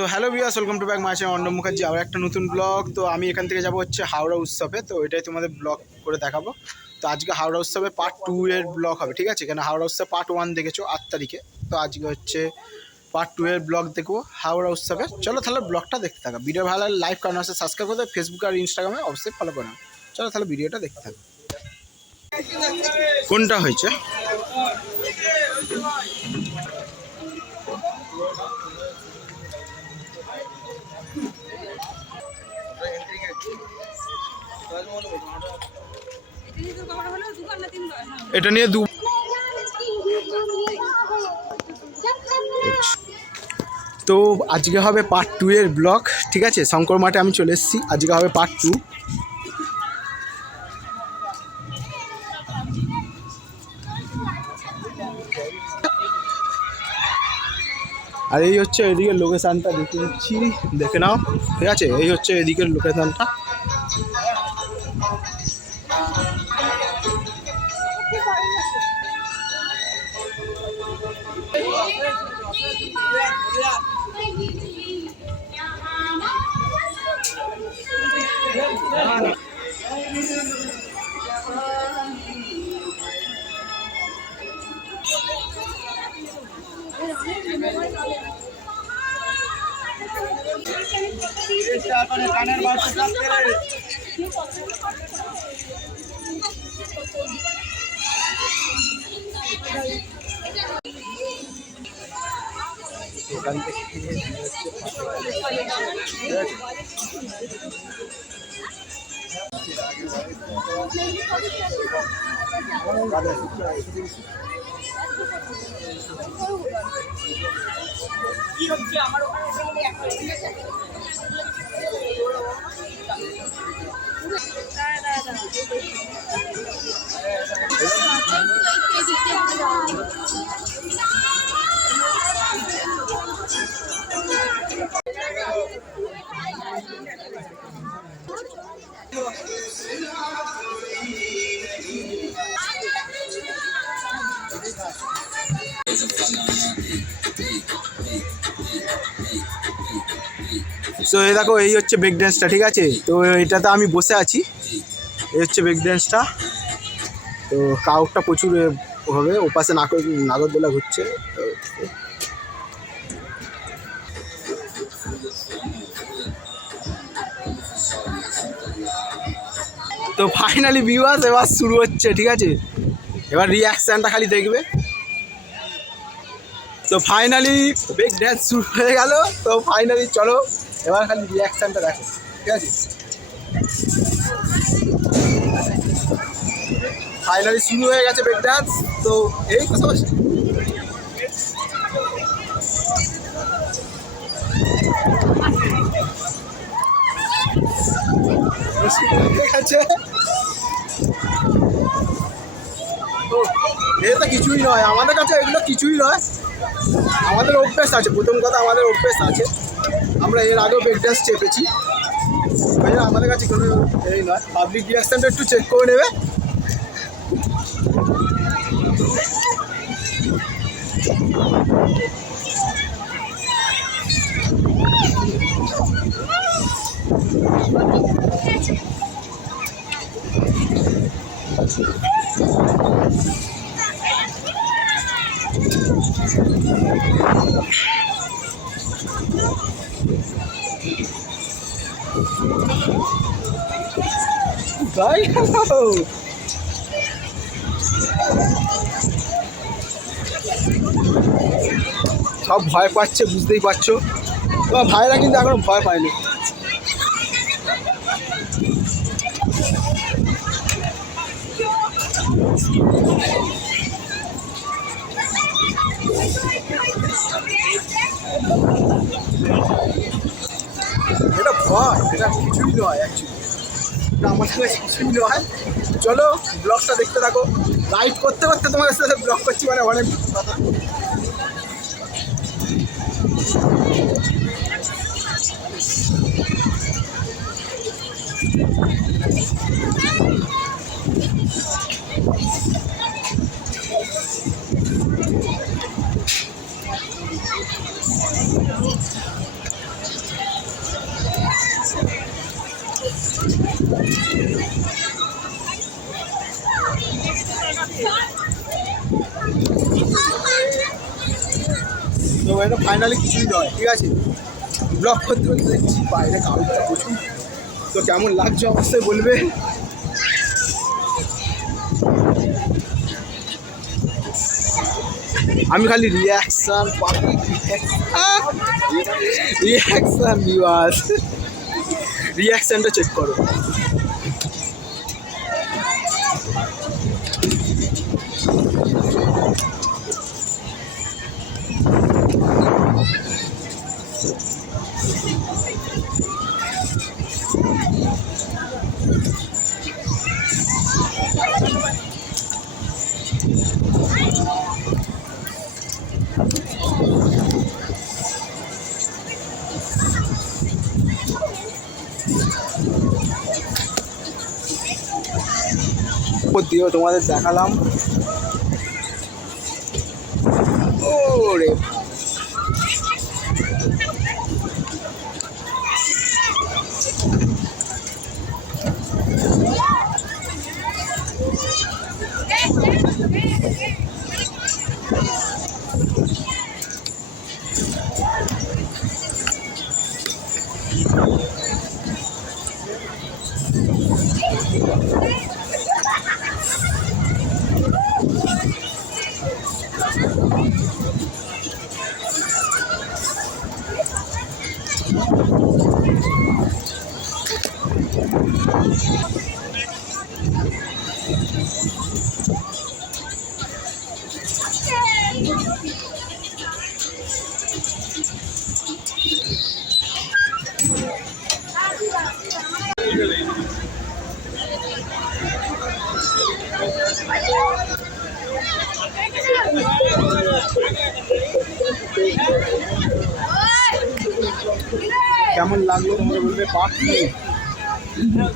So hello viewers, welcome to back my channel Arnab Mukherjee, আবার একটা নতুন ব্লগ। তো আমি এখান থেকে যাব হচ্ছে হাওড়া উৎসবে, তো এটাই তোমাদের ব্লগ করে দেখাবো। তো আজকে হাওড়া উৎসবে পার্ট 2 এর ব্লগ হবে, ঠিক আছে? কেন হাওড়া উৎসব পার্ট 1 দেখেছো 8 তারিখে, তো আজকে হচ্ছে পার্ট 2 এর ব্লগ দেখবো হাওড়া উৎসবে। চলো তাহলে ব্লগটা দেখতে থাকো। ভিডিও ভালো লাগলে লাইক করেন, আছে সাবস্ক্রাইব করে দেবে, ফেসবুক আর ইনস্টাগ্রামে অবশ্যই ফলো করে নাও। চলো তাহলে ভিডিওটা দেখতে থাকো। কোনটা হয়েছে? এটা নিয়ে তো আজকে হবে পার্ট 2 এর ব্লগ, ঠিক আছে? শঙ্কর মাঠে আমি চলে এসেছি, আজকে হবে পার্ট 2। আর এই হচ্ছে এদিকের লোকেশানটা, দেখে দিচ্ছি, দেখে নাও, ঠিক আছে? এই হচ্ছে এদিকের লোকেশানটা। তো এই দেখো, এই হচ্ছে ব্রেক ড্যান্সটা, ঠিক আছে? তো এটাতে আমি বসে আছি, এই হচ্ছে ব্রেক ড্যান্সটা। তো ক্রাউডটা প্রচুর হবে, ওপাশে নাগরদোলা ঘুরছে। তো ফাইনালি ভিউয়ার্স এবার শুরু হচ্ছে, ঠিক আছে? এবার রিয়াকশানটা খালি দেখবে। তো ফাইনালি ব্রেক ড্যান্স শুরু হয়ে গেল। তো ফাইনালি চলো এবার খালি রিয়াকশানটা দেখো, ঠিক আছে? ফাইনালি শুরু হয়ে গেছে ব্রেক ড্যান্স। তো এই তো সব আছে। এটা কিছুই নয়, আমাদের কাছে এগুলো কিছুই নয়। আমাদের অভ্যেস আছে, প্রথম কথা আমাদের অভ্যেস আছে, আমরা এর আগেও ব্রেক ড্যান্স চেপেছি। আমাদের কাছে কোনো এই নয়। পাবলিক রিয়াকশানটা একটু চেক করে নেবে। ভাই সব ভয় পাচ্ছে, বুঝতেই পারছো। ভাইরা কিন্তু এখনো ভয় পায়নি। এটা ভয়, এটা কিছুই নয় অ্যাকচুয়ালি, আমাদের কাছে কিছুই নয়। চলো ব্লগটা দেখতে থাকো। রাইড করতে করতে তোমার সাথে ব্লগ করছি, মানে অনেক কথা। তো এটা ফাইনালি কিছুই নয়, ঠিক আছে। ব্লগ করতে করতে দেখছি বাইরে কাউটা প্রচুর। তো কেমন লাগছে অবশ্যই বলবে। আমি খালি রিয়াকশন রিয়াকশন ভিউয়ার্স, রিয়াকশনটা চেক করো। দিও তোমাদের দেখালাম। ওরে কেমন লাগলো তোমরা বলবে। পার্ট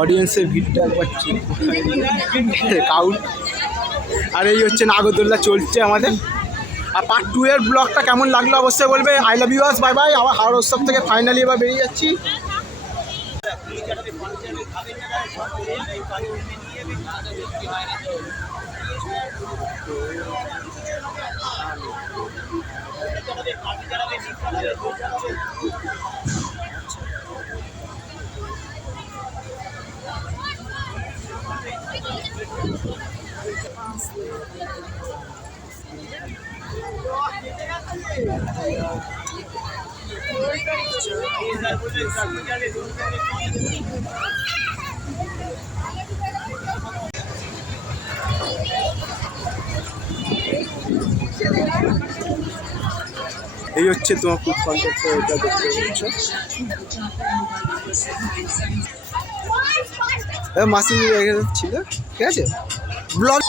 অডিয়েন্সের ভিড়টা একবার কাউন্ট। আর এই হচ্ছে নাগরদোল্লা চলছে আমাদের। আর পার্ট 2 এর ব্লগটা কেমন লাগলো অবশ্যই বলবে। I love you us, bye bye. আবার হাওড়া উৎসব থেকে ফাইনালি এবার বেরিয়ে যাচ্ছি। এই হচ্ছে তোমার ফুড কন্টেন্ট, এটা দেখতে পাচ্ছ। মাসি ছিল, ঠিক আছে। ব্লগ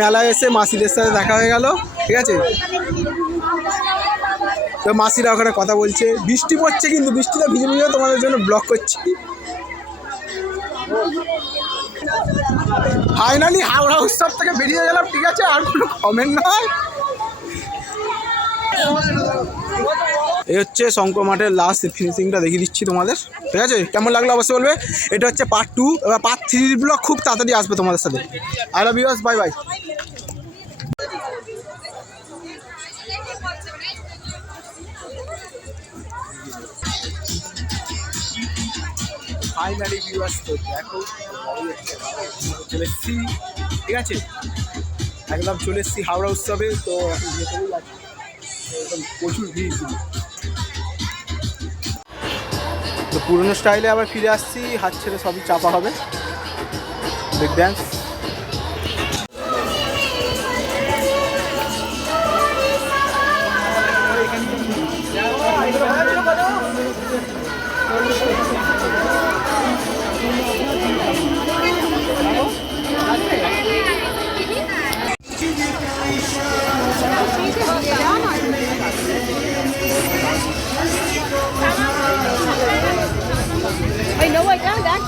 মেলায় এসে মাসিদের সাথে দেখা হয়ে গেল, ঠিক আছে। তো মাসিরা ওখানে কথা বলছে, বৃষ্টি পড়ছে কিন্তু বৃষ্টিটা ভিজে ভিজে তোমাদের জন্য ব্লগ করছি। ফাইনালি হাওড়া উৎসব থেকে বেরিয়ে গেলাম, ঠিক আছে। আর কোনো কমেন্ট নয়। এই হচ্ছে শঙ্কর মাঠের লাস্ট ফিনিশিংটা দেখিয়ে দিচ্ছি তোমাদের, ঠিক আছে। কেমন লাগলো অবশ্যই বলবে। এটা হচ্ছে পার্ট 2। এবার পার্ট 3 ব্লগ খুব তাড়াতাড়ি আসবে তোমাদের সাথে। I love you, bye bye. Finally viewers তো দেখো চলে এসছি, ঠিক আছে। একদম চলে এসছি হাওড়া উৎসবে। তো এখন যেতেই যাচ্ছি, একদম প্রচুর ভিড় ছিল। তো পুরনো স্টাইলে আবার ফিরে আসছি, হাত ছেড়ে সবই চাপা হবে। Break dance.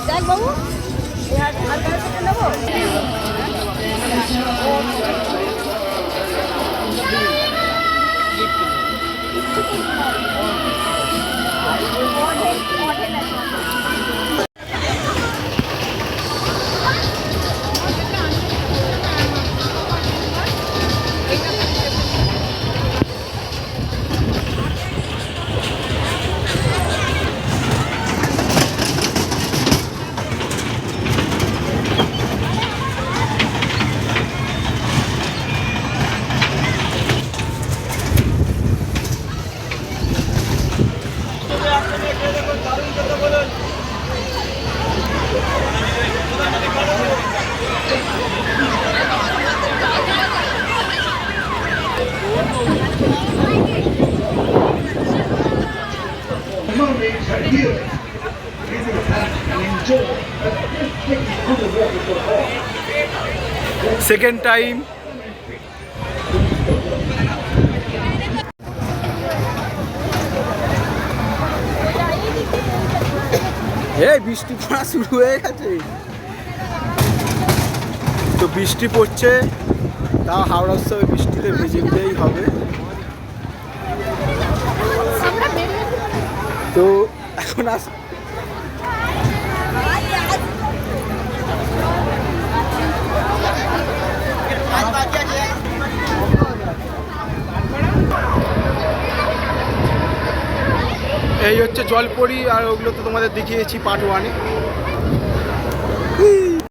দেখ বাবু, নেবো। সেকেন্ড টাইম এই বৃষ্টি পড়া শুরু হয়ে গেছে, তো বৃষ্টি পড়ছে, তাও হাওড়া উৎসবে বৃষ্টিতে ভিজে যেতেই হবে। তো এখন এই হচ্ছে জলপরি, আর ওগুলো তো তোমাদের দেখিয়েছি পার্ট 1-এ।